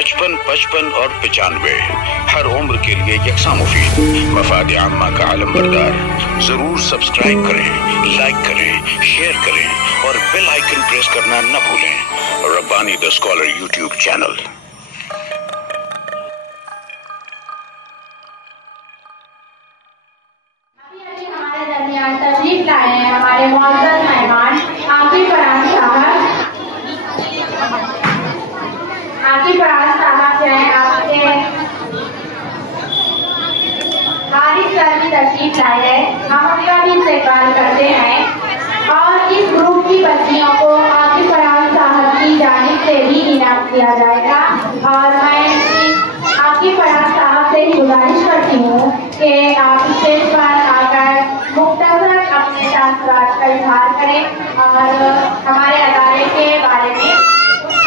55, 55 और 95 हर उम्र के लिए यकसा मुफीद। मफाद आम्मा का आलम बरदार। जरूर सब्सक्राइब करें, लाइक करें, शेयर करें और बेल आइकन प्रेस करना न भूलें। Rabbani the scholar YouTube channel. हमारे दरमियान तशरीफ लाए हैं हमारे मुअज़्ज़ज़ मेहमान आकिब फराज साहब। आकिब फराज साहब जो हैं आपके हारिस सर की तशरीफ लाए हैं, हम उनका भी इस्तेमाल करते हैं और इस ग्रुप की बच्चियों को आकिब फराज साहब की जानिब से भी इनाम दिया जाएगा। और मैं आकिब फराज साहब से ही गुजारिश करती हूँ कि आप स्टेज पर आकर मुख्तसर अपने तासुरात का इजहार करें और हमारे अदारे के बारे में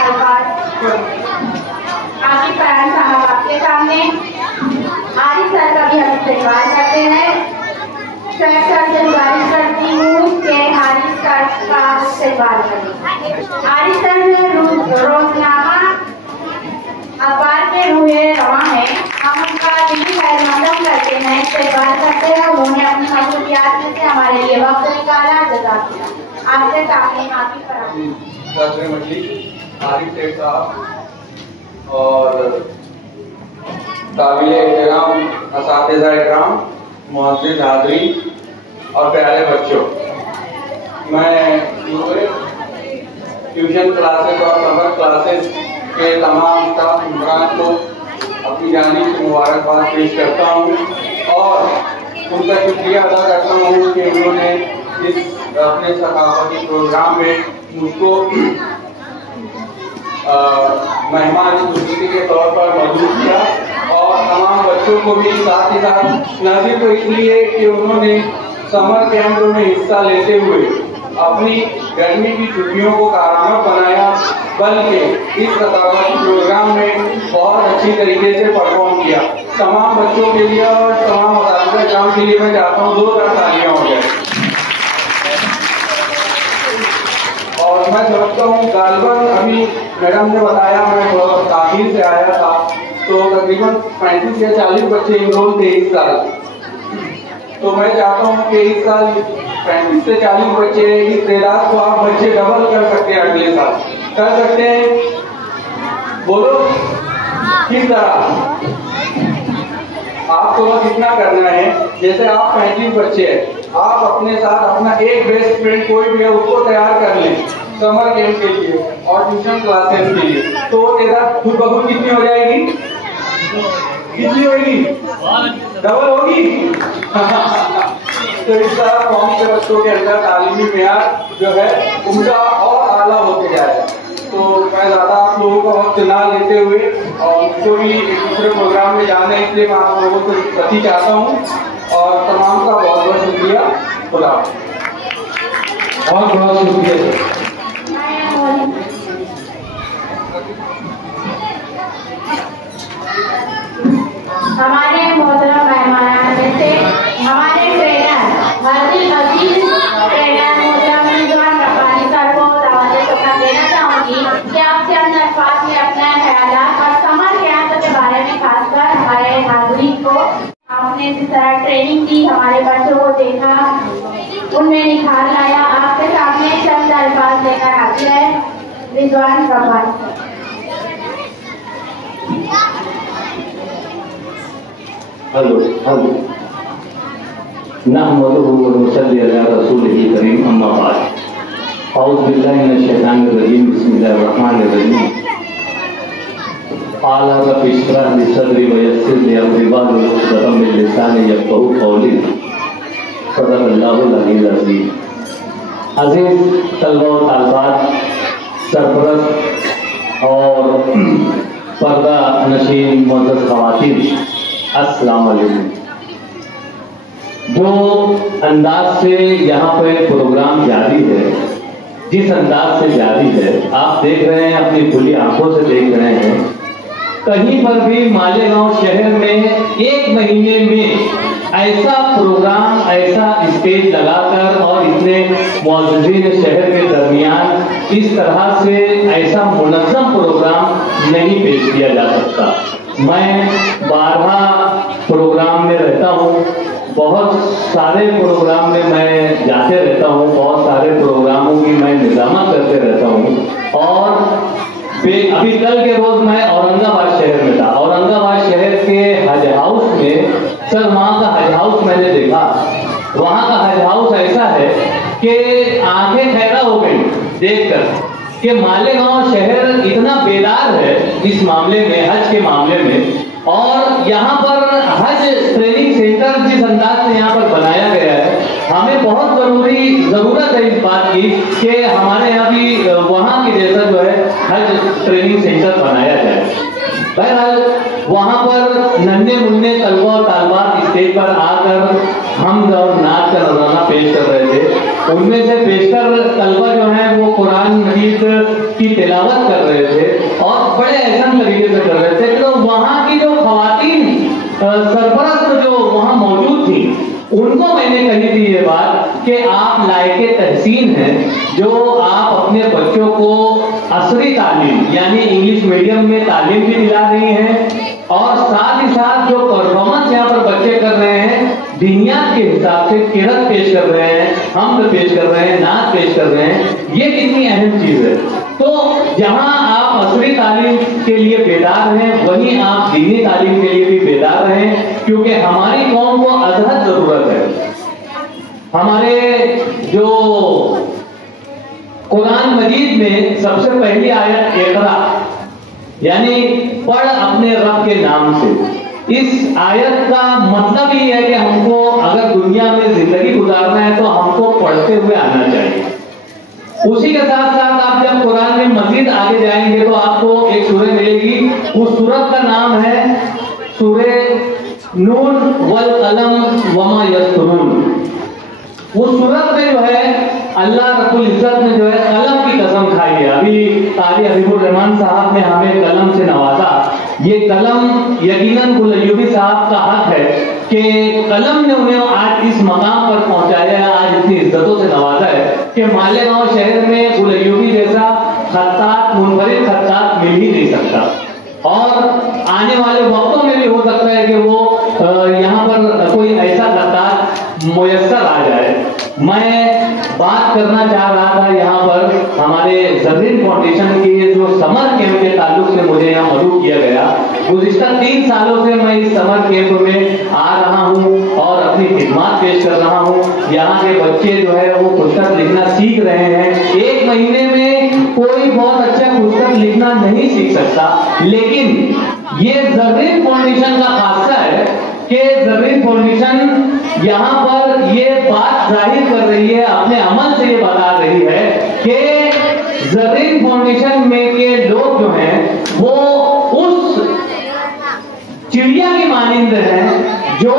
अल्फाज बोलें। आकिब फराज साहब आपके सामने। हारिस सर का भी हम इस्तेमाल करते हैं। सर से गुजारिश करती हूँ कि हारिस सर का इस्तेमाल करें। हारिस सर रोजनामा अखबार के रूहे रवा है, हम उनका दिली खैर मकदम करते हैं, इस्तेमाल करते हैं। उन्होंने अपनी मसरूफियात में से हमारे लिए वक्त निकाला। जज़ाकल्लाह। आपसे सामने आकिब आरिफ साहब और काबिल एहतराम असातिज़ा इकराम, मुअज़्ज़िज़ हाज़रीन और प्यारे बच्चों, मैं ट्यूशन क्लासेस और सबक क्लासेस के तमाम स्टाफ मेंबरान को अपनी जानिब से मुबारकबाद पेश करता हूँ और उनका शुक्रिया अदा करता हूँ कि उन्होंने इस अपने सकाफती प्रोग्राम में मुझको मेहमान खुशनुदी के तौर पर मौजूद किया और तमाम बच्चों को भी साथ ही साथ न सिर्फ तो इसलिए कि उन्होंने समर कैंप में हिस्सा लेते हुए अपनी गर्मी की छुट्टियों को कारगर बनाया, बल्कि इस सकाफती प्रोग्राम में बहुत अच्छी तरीके से परफॉर्म किया। तमाम बच्चों के लिए और तमाम असातिज़ा काम के लिए मैं चाहता हूँ 2 तालियां हो जाए। और मैं समझता हूँ गालिबन अभी मैडम ने बताया, मैं बहुत ताख़ीर से आया था, तो तकरीबन 35 या 40 बच्चे इनरोल थे इस साल। तो मैं चाहता हूँ कि इस साल 35 से 40 बच्चे, इस तादाद को आप बच्चे डबल कर सकते हैं, अगले साल कर सकते हैं। बोलो किस तरह? आपको बस इतना करना है, जैसे आप 35 बच्चे हैं, आप अपने साथ अपना एक बेस्ट फ्रेंड कोई भी है उसको तैयार कर लें समर कैंप के लिए और ट्यूशन क्लासेस के लिए। तो तादाद खुद ब खुद कितनी हो जाएगी? कितनी होगी? डबल होगी। तो इस तरह कौम के बच्चों के अंदर तालीमी मेयार जो है उनका और आला होते जाएगा। तो मैं ज़्यादा आप लोगों का वक्त ना लेते हुए और मुझको भी एक दूसरे प्रोग्राम में जाना है, इसलिए मैं आप लोगों से प्रति चाहता हूँ और तमाम का बहुत बहुत शुक्रिया। खुदा बहुत बहुत शुक्रिया। हमारे मोहतरम मेहमान में से हमारे ट्रेनर अजीज ट्रेनर मोहतरम रिजवान रब्बानी सर को दावत शुक्र देना चाहूँगी कि आप चंद अल्फाज में अपने ख्यालात और समर कैंप के बारे में खासकर हमारे हाज़रीन को, आपने जिस तरह ट्रेनिंग की, हमारे बच्चों को देखा, उनमें निखार लाया, आपके सामने चंद अल्फाज लेकर आती है रिजवान रब्बानी। हेलो नहमदुहु व नुसल्ली अला रसूलिही करीम, अम्मा बाद। औज़ु बिल्लाहि मिनश शैतानिर रजीम, बिस्मिल्लाहिर रहमानिर रहीम। क़ाल रब्बि इश्रह ली सदरी व यस्सिर ली अमरी वाहलुल उक़दतम मिन लिसानी यफ़क़हू क़ौली। सदक़ल्लाहुल अलीयुल अज़ीम। अज़ीज़ तलबा व तालिबात, सरपरस्त और पर्दा नशीन मुअज़्ज़ज़ ख़वातीन, अस्सलाम वालेकुम। जो अंदाज से यहाँ पे प्रोग्राम जारी है, जिस अंदाज से जारी है, आप देख रहे हैं, अपनी खुली आंखों से देख रहे हैं कहीं पर भी मालेगांव शहर में 1 महीने में ऐसा प्रोग्राम, ऐसा स्टेज लगाकर और इतने मौजूदीन शहर के दरमियान इस तरह से ऐसा मुनज़्ज़म प्रोग्राम नहीं पेश किया जा सकता। मैं 12 प्रोग्राम में रहता हूँ, बहुत सारे प्रोग्राम में मैं जाते रहता हूँ, बहुत सारे प्रोग्रामों की मैं निजामत करते रहता हूँ। और अभी कल के रोज मैं औरंगाबाद शहर में था। औरंगाबाद शहर के हज हाउस में, सर वहाँ का हज हाउस मैंने देखा, वहाँ का हज हाउस ऐसा है कि आंखें खैरा हो गई देखकर कि मालेगांव शहर इतना बेदार है इस मामले में, हज के मामले में। और यहाँ पर हज ट्रेनिंग सेंटर जिस अंदाज से यहाँ पर बनाया गया है, हमें बहुत जरूरत है इस बात की कि हमारे यहाँ भी वहाँ के जैसा जो है हज ट्रेनिंग सेंटर बनाया जाए। बहरहाल वहाँ पर नन्हे मुन्ने तलबा और तालबात स्टेज पर आकर हम और नाच का नजराना पेश कर रहे थे। उनमें से पेशकर तलबा जो है वो कुरान मजीद की तिलावत कर रहे थे और बड़े एहसान तरीके से कर रहे थे। तो वहाँ की जो खवातीन सरपरस्त जो वहाँ मौजूद थी, उनको मैंने कही थी ये बात कि आप लायके तहसीन हैं जो आप अपने बच्चों को असरी तालीम यानी इंग्लिश मीडियम में तालीम भी दिला रही हैं और साथ ही साथ जो परफॉर्मेंस यहाँ पर बच्चे कर रहे हैं दुनिया के हिसाब से किरत पेश कर रहे हैं, हम पेश कर रहे हैं, नाच पेश कर रहे हैं, ये कितनी अहम चीज है। तो जहां आप असरी तालीम के लिए बेदार हैं, वहीं आप दीनी तालीम के लिए भी बेदार हैं, क्योंकि हमारी कौम को अजहद जरूरत है। हमारे जो कुरान मजीद में सबसे पहली आयत इक़रा यानी पढ़ अपने रब के नाम से, इस आयत का मतलब ही है कि हमको अगर दुनिया में जिंदगी गुजारना है तो हमको पढ़ते हुए आना चाहिए। उसी के साथ साथ आप जब कुरान में मजीद आगे जाएंगे तो आपको एक सूरह मिलेगी, उस सूरत का नाम है सूरह नून वल कलम वमा यस्तरून। उस सूरत में जो है अल्लाह रब्बुल इज्जत ने जो है कलम की कसम खाई है। अभी कारी हबीबुर रहमान साहब ने हमें कलम से नवाजा। ये कलम यकीनन गुल अय्यूबी साहब का हक है कि कलम ने उन्हें आज इस मकाम पर पहुंचाया है, आज इतनी इज्जतों से नवाजा है कि मालेगांव शहर में गुल अय्यूबी जैसा खत्तात, मुनफरिद खत्तात मिल ही नहीं सकता। और आने वाले वक्तों में भी हो सकता है कि वो यहाँ पर कोई ऐसा खत्तात मुयस्सर आ जाए। मैं बात करना चाह रहा था यहाँ पर हमारे ज़रीन फाउंडेशन के जो समर कैंप के ताल्लुक से मुझे यहाँ मदऊ किया गया। गुज़िश्ता 3 सालों से मैं इस समर कैंप में आ रहा हूँ और अपनी खिदमत पेश कर रहा हूँ। यहाँ के बच्चे जो है वो पुस्तक लिखना सीख रहे हैं। 1 महीने में कोई बहुत अच्छा पुस्तक लिखना नहीं सीख सकता, लेकिन ये ज़रीन फाउंडेशन का खासा है कि ज़रीन फाउंडेशन यहाँ पर ये बात जाहिर कर रही है, अपने अमल से ये बता रही है कि ज़रीन फाउंडेशन में के लोग जो हैं वो उस चिड़िया की मानिंद हैं जो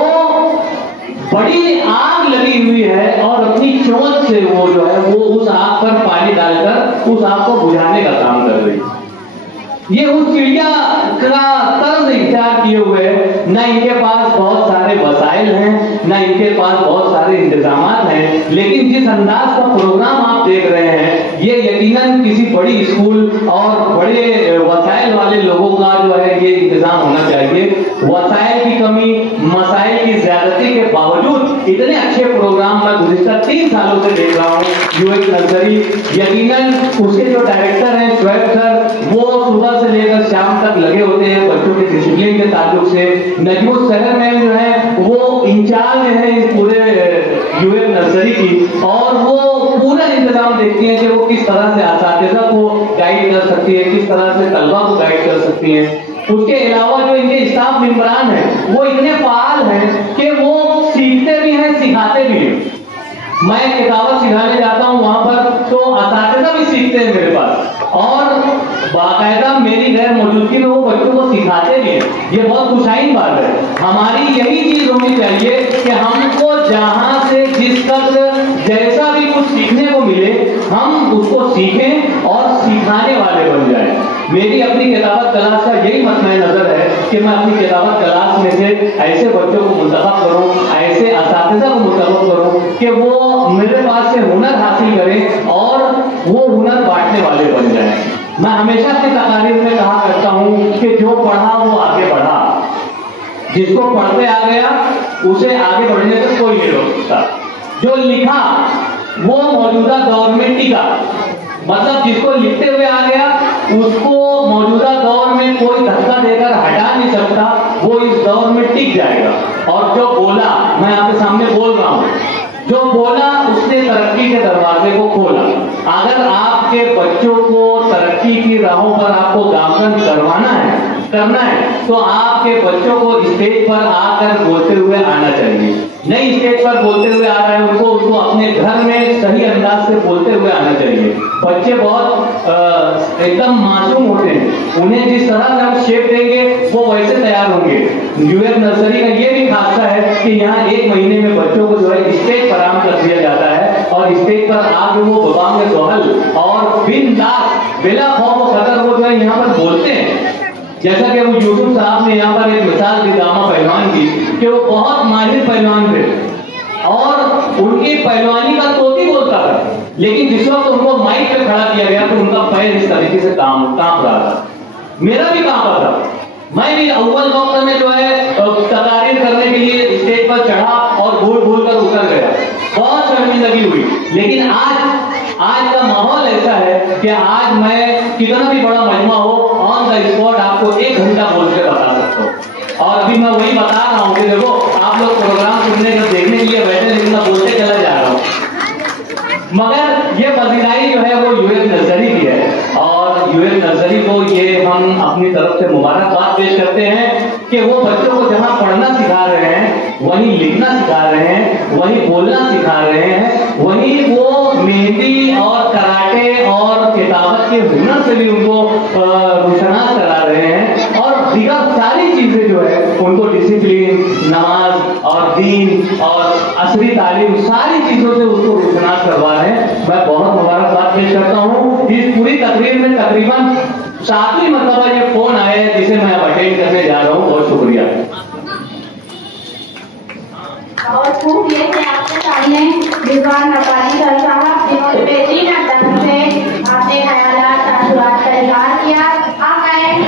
बड़ी आग लगी हुई है और अपनी चोंच से वो जो है वो उस आग पर पानी डालकर उस आग को बुझाने का काम कर रही है। ये उस चिड़िया का तर्ज इख्तियार किए हुए, न इनके पास बहुत सारे वसाइल हैं, न इनके पास बहुत सारे इंतजामात हैं, लेकिन जिस अंदाज का प्रोग्राम आप देख रहे हैं ये यकीनन किसी बड़ी स्कूल और बड़े वसाइल वाले लोगों का जो है ये इंतजाम होना चाहिए। वसाइल की कमी, मसाइल की ज्यादती के बावजूद इतने अच्छे प्रोग्राम मैं गुज़िश्ता 3 सालों से देख रहा हूँ। यूएस नर्सरी यकीनन उसके जो डायरेक्टर हैं शोएब सर, वो सुबह से लेकर शाम तक लगे होते हैं बच्चों के डिसिप्लिन के ताल्लुक से। नजमुल शहर में जो है वो इंचार्ज है इस पूरे यूएस नर्सरी की और वो पूरा इंतजाम देखती है कि वो किस तरह से असातिज़ा को गाइड कर सकती है, किस तरह से तलबा को गाइड कर सकती है। उसके अलावा जो इनके स्टाफ मेंबरान हैं वो इतने फाल हैं कि वो सीखते भी हैं, सिखाते भी हैं। मैं किताबत सिखाने जाता हूँ वहां पर तो असातिज़ा भी सीखते हैं मेरे पास और बाकायदा मेरी गैर मौजूदगी में वो बच्चों को सिखाते भी हैं। ये बहुत खुशाइन बात है। हमारी यही चीज होनी चाहिए कि हमको जहां से जिस तक जैसा भी कुछ सीखने को मिले हम उसको सीखें और सिखाने वाले बन जाएं। मेरी अपनी किताबत क्लास का यही मसला नजर کہ میں اپنی کتابت کلاس میں سے ایسے بچوں کو منتخب کروں، ایسے اساتذہ کو منتخب کروں کہ وہ میرے پاس سے ہنر حاصل کریں اور وہ ہنر بانٹنے والے بن جائیں۔ میں ہمیشہ اپنی تقاریر میں کہا کرتا ہوں کہ جو پڑھا وہ آگے بڑھا، جس کو پڑھتے آ گیا اسے آگے بڑھنے سے کوئی نہیں روک سکتا، جو لکھا وہ موجودہ دور میں ٹکا، مطلب جس کو لکھتے ہوئے آ گیا اس کو موجودہ دور میں کوئی دھکا دے کر ہٹا نہیں سکتا، وہ اس دور میں ٹک جائے گا۔ اور جو بولا، میں آپ کے سامنے بول رہا ہوں، جو بولا اس نے ترقی کے دروازے کو کھولا۔ اگر آپ کے بچوں کو ترقی کی راہوں پر آپ کو گامزن کرنا ہے تو آپ کے بچوں کو اسٹیج پر آ کر بولتے ہوئے آنا چاہیے۔ نئی اسٹیج پر بولتے ہوئے آ رہا ہے، ان کو اپنے گھر میں صحیح انداز سے بولتے ہوئے آنا چاہیے۔ بچے بہت ایک دم معصوم ہوتے ہیں، انہیں جس طرح سے ہم شیپ دیں گے وہ ویسے تیار ہوں گے۔ یو ایف نرسری کا یہ بھی خاصہ ہے کہ یہاں 1 مہینے میں بچوں کو جو ہے اسٹیج فراہم کر دیا جاتا ہے، اور اسٹیج پر آ کے وہ ببانگ ظہل اور بنداس بلا خوف و خطر وہ جو ہے یہاں پر بولتے ہیں۔ جیسا کہ وہ یوسف صاحب نے یہاں پر ایک مثال دی دامہ پہلوان کی کہ وہ بہت ماہر پہلوان تھے اور ان کی پہلوانی کا طوطی بولتا تھا، لیکن جس وقت ان کو مائک پہ کھڑا کیا گیا تو ان کا پیر اس طریقے سے کانپ رہا تھا، میرا بھی کانپا تھا۔ میں بھی اول وقت میں جو ہے تقاریر کرنے کے لیے اسٹیج پر چڑھا اور بھول کر اتر گیا، بہت شرمندگی ہوئی، لیکن آج کا ماحول ایسا ہے کہ آج میں کتنا بھی بڑا مجمع ہو آن دا اسپاٹ آپ کو 1 گھنٹہ بول کے بتا سکتا ہوں۔ اور ابھی میں وہی بتا رہا ہوں کہ دیکھو آپ لوگ پروگرام سننے کا دیکھنے کے لیے بیٹھے، لیکن میں بولتے چلا جا رہا ہوں۔ مگر یہ پذیرائی جو ہے وہ یو ایف نرسری کی ہے، اور یو ایف نرسری کو یہ ہم اپنی طرف سے مبارکباد پیش کرتے ہیں کہ وہ بچوں کو جہاں پڑھنا سکھا رہے ہیں، وہیں لکھنا سکھا رہے ہیں، وہیں بولنا سکھا رہے ہیں، وہیں وہ مہندی اور کراٹے اور کتابت کے ہنر سے بھی ان کو روشناس کرا رہے ہیں، اور دیگر ساری چیزیں جو ہے ان کو ڈسپلین، نماز اور دین اور عصری تعلیم ساری چیزوں سے اس کو روشناس کروا رہے ہیں۔ میں بہت مبارکباد پیش کرتا ہوں۔ اس پوری تقریر میں تقریباً 7ویں مرتبہ یہ فون آیا ہے جسے میں اب اٹینڈ کرنے جا رہا ہوں۔ بہت شکریہ۔ اور خوب یہ کہ آپ کے سامنے رضوان ربانی سر صاحب جنہوں نے بہترین انداز سے اپنے خیالات تاثرات کا اظہار کیا، آپ آئیں۔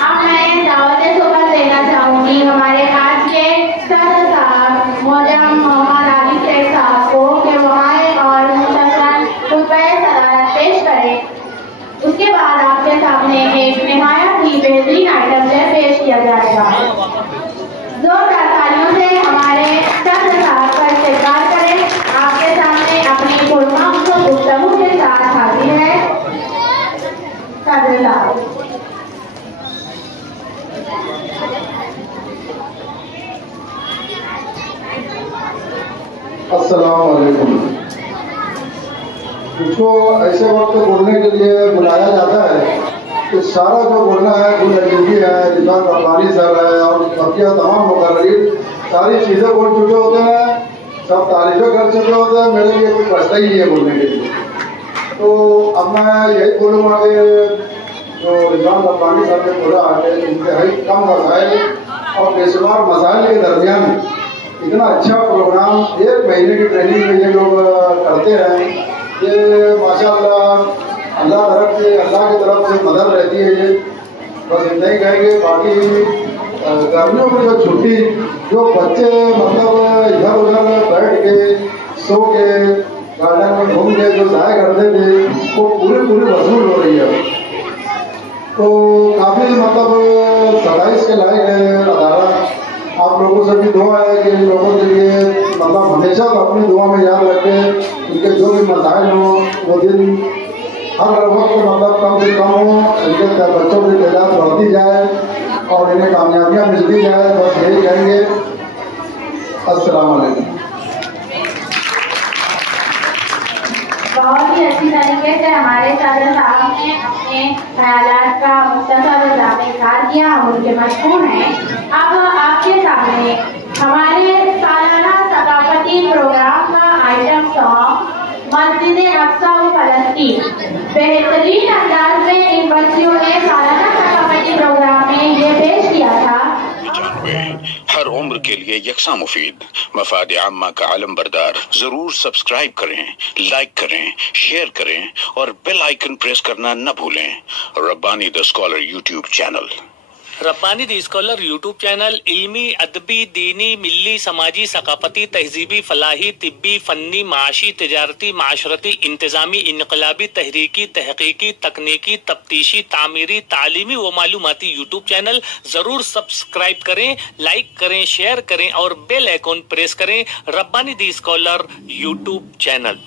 اب میں دعوت صحبت دینا چاہوں گی ہمارے آج کے صدر صاحب مولانا محمد علی شیخ صاحب کو کہ وہ آئے اور مختصراً خطبہ صدارت پیش کریں۔ اس کے بعد آپ کے سامنے ایک نہایت ہی بہترین آئٹم سے پیش کیا جائے گا۔ زوردار تالیوں سے ہمارے صدر صاحب کا استقبال کریں۔ آپ کے سامنے اپنی پرمخ گفتگو کے ساتھ حاضر ہے صدر صاحب۔ السلام علیکم۔ مجھ کو ایسے وقت بولنے کے لیے بلایا جاتا ہے کہ سارا جو بولنا ہے گل عجیبی ہے، رضوان ربانی سر ہے اور بقیہ تمام مقررین ساری چیزیں بول چکے ہوتے ہیں، سب تعریفیں کر چکے ہوتے ہیں، میرے لیے کچھ بچتا ہی نہیں ہے بولنے کے لیے۔ تو اب میں یہی بولوں گا کہ جو رضوان ربانی صاحب نے بولا کہ انتہائی کم مسائل اور بے شمار مسائل کے درمیان اتنا اچھا پروگرام 1 مہینے کی ٹریننگ میں یہ لوگ کرتے ہیں، یہ ماشاء اللہ اللہ کی طرف سے مدد رہتی ہے۔ یہ بس اتنا ہی کہیں گے، باقی گرمیوں کی جو چھٹی جو بچے مطلب ادھر ادھر بیٹھ کے سو کے گارڈن میں گھوم کے جو ضائع کرتے تھے وہ پوری وصول ہو رہی ہے۔ تو کافی مطلب 27 کے لائق ہے ادارہ۔ آپ لوگوں سے بھی دعا ہے کہ ان لوگوں کے لیے مطلب ہمیشہ اپنی دعا میں یاد رکھیں، ان کے جو بھی مسائل ہوں وہ دن ہر وقت مطلب کم سے کم ہوں، ان کے بچوں کی تعداد بڑھتی جائے اور انہیں کامیابیاں ملتی جائے۔ بس یہی کہیں گے۔ السلام علیکم۔ بہت ہی اچھی طریقے سے ہمارے صدر صاحب نے اپنے خیالات کا مختصر اظہار کیا، ہم ان کے مشکور ہیں۔ اب آپ کے سامنے ہمارے سالانہ ثقافتی پروگرام کا آئٹم سانگ مسجد मस्जिद अक्सा व फलस्तीन। बेहतरीन अंदाज में इन बच्चियों ने सालाना सकाफती प्रोग्राम में ये पेश किया था। हर उम्र के लिए यकसा मुफीद, मफाद आम्मा का आलम बरदार। जरूर सब्सक्राइब करें, लाइक करें, शेयर करें और बेल आइकन प्रेस करना न भूलें। Rabbani the scholar YouTube channel. Rabbani the scholar YouTube channel इल्मी, अदबी, दीनी, मिली, समाजी, सकाफती, तहजीबी, फलाही, तिब्बी, फन्नी, माशी, तिजारती, माशरती, इंतजामी, इनकलाबी, तहरीकी, तहकीकी, तकनीकी, तफ्तीशी, तामीरी, तालीमी व मालूमाती यूट्यूब चैनल। जरूर सब्सक्राइब करें, लाइक करें, शेयर करें और बेल आइकन प्रेस करें। Rabbani the scholar YouTube channel.